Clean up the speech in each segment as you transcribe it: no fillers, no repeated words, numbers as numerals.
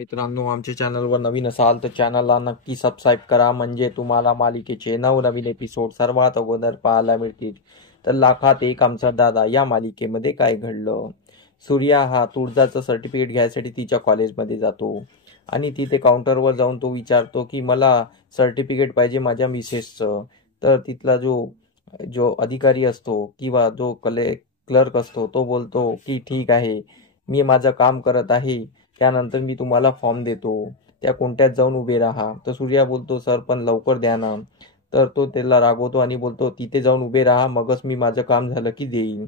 मित्रांनो, आमच्या चॅनलवर नवीन असाल तर चॅनलला नक्की सबस्क्राईब करा, म्हणजे तुम्हाला मालिकेचे नवनवीन एपिसोड सर्वात अगोदर पाहायला मिळतील. तर लाखात एक आमचा दादा या मालिकेमध्ये काय घडलं. सूर्या हा तुळजाचं सर्टिफिकेट घ्यायसाठी तिच्या कॉलेजमध्ये जातो आणि तिथे काउंटरवर जाऊन तो विचारतो की मला सर्टिफिकेट पाहिजे माझ्या मिसेसचं. तर तिथला जो जो अधिकारी असतो किंवा जो क्लर्क असतो तो बोलतो की ठीक आहे, मी माझं काम करत आहे, त्यानंतर मी तुम्हाला फॉर्म देतो, त्या कोणत्यात जाऊन उभे राहा. तर सूर्या बोलतो सर पण लवकर द्या ना. तर तो त्याला रागवतो आणि बोलतो तिथे जाऊन उभे राहा, मगच मी माझं काम झालं की देईन.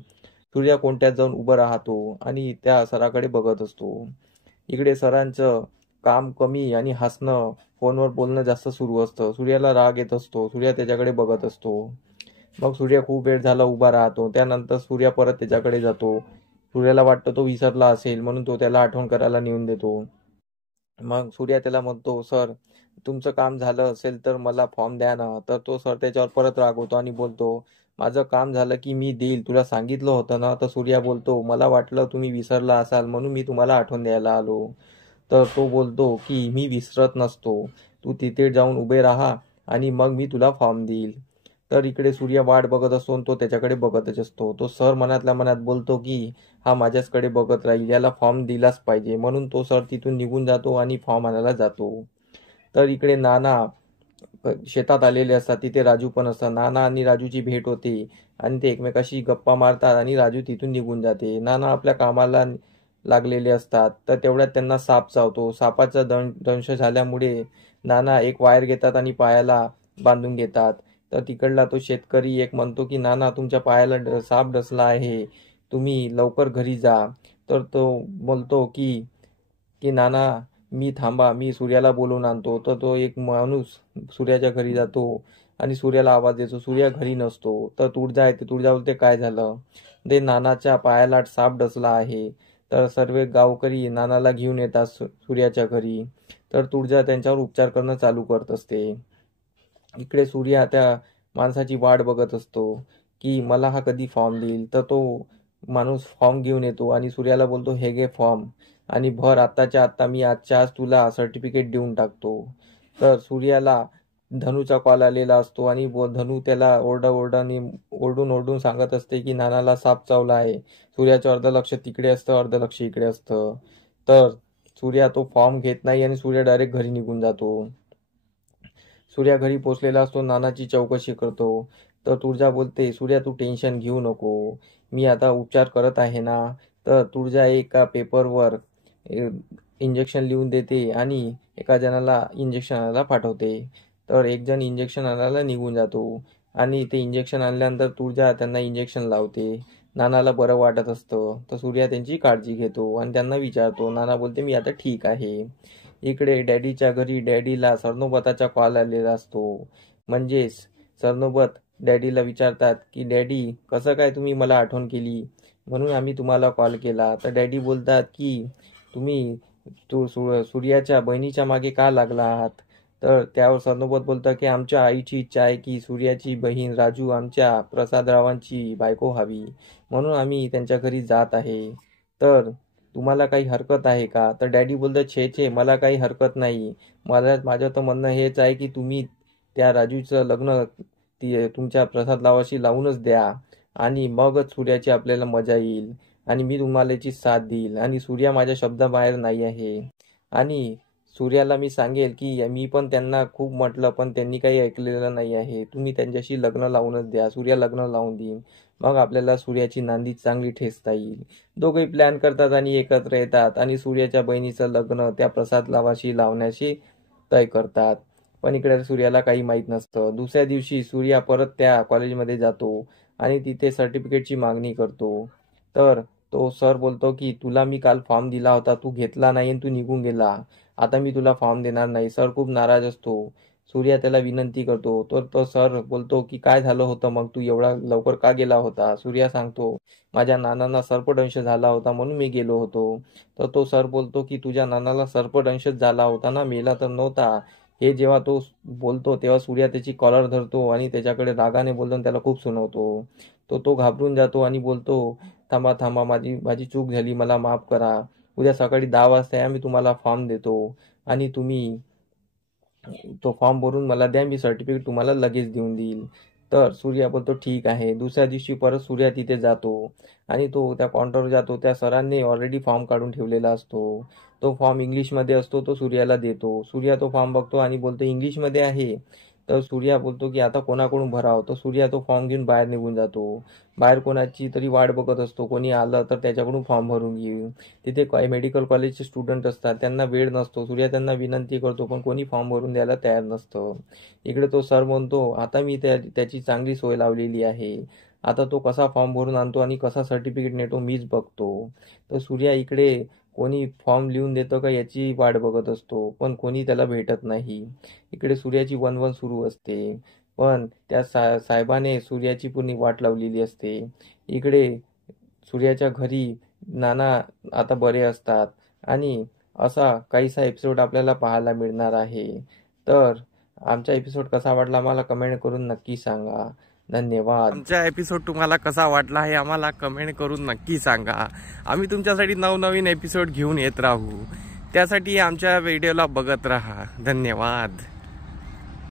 सूर्या कोणत्यात जाऊन उभं राहतो आणि त्या सराकडे बघत असतो. इकडे सरांचं काम कमी आणि हसणं, फोनवर बोलणं जास्त सुरू असतं. सूर्याला राग येत असतो. सूर्या त्याच्याकडे बघत असतो. मग सूर्या खूप वेळ झाला उभा राहतो. त्यानंतर सूर्या परत त्याच्याकडे जातो. सूर्याला वाटतं तो विसरला असेल, म्हणून तो त्याला आठवण करायला नेऊन देतो. मग सूर्या त्याला म्हणतो सर, तुमचं काम झालं असेल तर मला फॉर्म द्या ना. तर तो सर त्याच्यावर परत रागवतो आणि बोलतो माझं काम झालं की मी देईल, तुला सांगितलं होतं ना. तर सूर्या बोलतो मला वाटलं तुम्ही विसरला असाल, म्हणून मी तुम्हाला आठवण द्यायला आलो. तर तो बोलतो की मी विसरत नसतो, तू तिथे जाऊन उभे राहा आणि मग मी तुला फॉर्म देईल. तर इकडे सूर्य वाट बघत असतो आणि तो त्याच्याकडे बघतच असतो. तो सर मनातल्या मनात बोलतो की हा माझ्याचकडे बघत राहील, याला फॉर्म दिलाच पाहिजे. म्हणून तो सर तिथून निघून जातो आणि फॉर्म आणायला जातो. तर इकडे नाना शेतात आलेले असतात. तिथे राजू पण असतात. नाना आणि राजूची भेट होते आणि ते एकमेकाशी गप्पा मारतात आणि राजू तिथून निघून जाते. नाना आपल्या कामाला लागलेले असतात. तर तेवढ्यात त्यांना साप चावतो. सापाचा दंश झाल्यामुळे नाना एक वायर घेतात आणि पायाला बांधून घेतात. तर तिकडला तो शेतकरी एक म्हणतो की नाना, तुमच्या पायाला साप डसला आहे, तुम्ही लवकर घरी जा. तर तो बोलतो की की नाना, मी थांबा, मी सूर्याला बोलवून आणतो. तर तो एक माणूस सूर्याच्या घरी जातो आणि सूर्याला आवाज देतो. सूर्या घरी नसतो. तर तुळजा येते. तुळजा बोलते काय झालं. ते नानाच्या पायाला साप डसला आहे. तर सर्व गावकरी नानाला घेऊन येतात सूर्याच्या घरी. तर तुळजा त्यांच्यावर उपचार करणं चालू करत असते. इकडे सूर्या त्या माणसाची वाट बघत असतो की मला हा कधी फॉर्म देईल. तर तो माणूस फॉर्म घेऊन येतो आणि सूर्याला बोलतो हे घे फॉर्म आणि भर आत्ताच्या आत्ता, मी आजच्या आज तुला सर्टिफिकेट देऊन टाकतो. तर सूर्याला धनूचा कॉल आलेला असतो आणि धनू त्याला ओरडून ओरडून सांगत असते की नानाला साप चावला आहे. सूर्याचं अर्ध लक्ष तिकडे असतं, अर्ध लक्ष इकडे असतं. तर सूर्या तो फॉर्म घेत नाही आणि सूर्या डायरेक्ट घरी निघून जातो. सूर्या घरी पोचलेला असतो. नानाची चौकशी करतो. तर तुळजा बोलते सूर्या तू टेन्शन घेऊ नको, मी आता उपचार करत आहे ना. तर तुळजा एका पेपरवर इंजेक्शन लिहून देते आणि एका जणाला इंजेक्शन आणायला पाठवते. तर एक जण इंजेक्शन आणायला निघून जातो आणि ते इंजेक्शन आणल्यानंतर तुळजा त्यांना इंजेक्शन लावते. नानाला बरं वाटत असतं. तर सूर्या त्यांची काळजी घेतो आणि त्यांना विचारतो. नाना बोलते मी आता ठीक आहे. इकडे डॅडीच्या घरी डॅडीला सरनोबताचा कॉल आलेला असतो. म्हणजेच सरनोबत डॅडीला विचारतात की डॅडी, कसं काय तुम्ही मला आठवण केली, म्हणून आम्ही तुम्हाला कॉल केला. तर डॅडी बोलतात की तुम्ही सूर्याच्या बहिणीच्या मागे का लागला आहात. तर त्यावर सरनोबत बोलतात की आमच्या आईची इच्छा आहे की सूर्याची बहीण राजू आमच्या प्रसादरावांची बायको व्हावी, म्हणून आम्ही त्यांच्या घरी जात आहे. तर तुम्हाला काही हरकत आहे का. तर डॅडी बोलतात छे छे, मला काही हरकत नाही. माझं तर म्हणणं हेच आहे की तुम्ही त्या राजूचं लग्न तुमच्या प्रसाद लावाशी लावूनच द्या आणि मगच सूर्याची आपल्याला मजा येईल आणि मी तुम्हाला याची साथ देईल आणि सूर्या माझ्या शब्दाबाहेर नाही आहे. आणि सूर्याला मी सांगेल की मी पण त्यांना खूप म्हटलं पण त्यांनी काही ऐकलेलं नाही आहे. तुम्ही त्यांच्याशी लग्न लावूनच द्या. सूर्या लग्न लावून देईन, मग आपल्याला सूर्याची नांदी चांगली ठेचता येईल. दोघेही प्लॅन करतात आणि एकत्र येतात आणि सूर्याच्या बहिणीचं लग्न त्या प्रसाद लावाशी लावण्याची तय करतात. पण इकडे सूर्याला काही माहीत नसतं. दुसऱ्या दिवशी सूर्या परत त्या कॉलेजमध्ये जातो आणि तिथे सर्टिफिकेटची मागणी करतो. तर तो सर बोलतो की तुला मी काल फॉर्म दिला होता, तू घेतला नाही आणि तू निघून गेला, आता मी तुला फॉर्म देणार नाही. सर खूप नाराज असतो. सूर्या त्याला विनंती करतो. तर तो सर बोलतो की काय झालं होतं मग, तू एवढा लवकर का गेला होता. सूर्या सांगतो माझ्या नानांना सर्पदंश झाला होता म्हणून मी गेलो होतो. तर तो सर बोलतो की तुझ्या नानाला सर्पदंशच झाला होता ना, मेला तर नव्हता. हे जेव्हा तो बोलतो तेव्हा सूर्या त्याची कॉलर धरतो आणि त्याच्याकडे रागाने बोलतो आणि त्याला खूप सुनावतो. तो घाबरून जातो आणि बोलतो थांबा थांबा, माझी माझी चूक झाली, मला माफ करा. उद्या सकाळी 10 वाजता या, मी तुम्हाला फॉर्म देतो आणि तुम्ही तो फॉर्म भरून मला द्या, मी सर्टिफिकेट तुम्हाला लगेच देऊन देईल. तर सूर्या बोलतो ठीक आहे. दुसऱ्या दिवशी परत सूर्या तिथे जातो आणि तो त्या काउंटरवर जातो. त्या सरांनी ऑलरेडी फॉर्म काढून ठेवलेला असतो. तो फॉर्म इंग्लिशमध्ये असतो. तो सूर्याला देतो. सूर्या तो फॉर्म बघतो आणि बोलतो इंग्लिशमध्ये आहे. तर सूर्या बोलतो की आता कोणाकडून भरावं. तर सूर्या तो फॉर्म घेऊन बाहेर निघून जातो. बाहेर कोणाची तरी वाट बघत असतो. कोणी आलं तर त्याच्याकडून फॉर्म भरून घेऊ. तिथे काही मेडिकल कॉलेजचे स्टुडंट असतात, त्यांना वेळ नसतो. सूर्या त्यांना विनंती करतो पण कोणी फॉर्म भरून द्यायला तयार नसतं. इकडे तो सर म्हणतो आता मी त्याची चांगली सोय लावलेली आहे. आता तो कसा फॉर्म भरून आणतो आणि कसा सर्टिफिकेट नेतो मीच बघतो. तर सूर्या इकडे कोणी फॉर्म लिहून देतं का याची वाट बघत असतो, पण कोणी त्याला भेटत नाही. इकडे सूर्याची वणवण सुरू असते, पण त्या साहेबाने सूर्याची पूर्ण वाट लावलेली असते. इकडे सूर्याच्या घरी नाना आता बरे असतात आणि असा काहीसा एपिसोड आपल्याला पाहायला मिळणार आहे. तर आमचा एपिसोड कसा वाटला आम्हाला कमेंट करून नक्की सांगा. धन्यवाद. आमचा एपिसोड तुम्हाला कसा वाटला हे आम्हाला कमेंट करून नक्की सांगा. आम्ही तुमच्यासाठी नवनवीन एपिसोड घेऊन येत राहू. त्यासाठी आमच्या व्हिडिओला बघत राहा. धन्यवाद.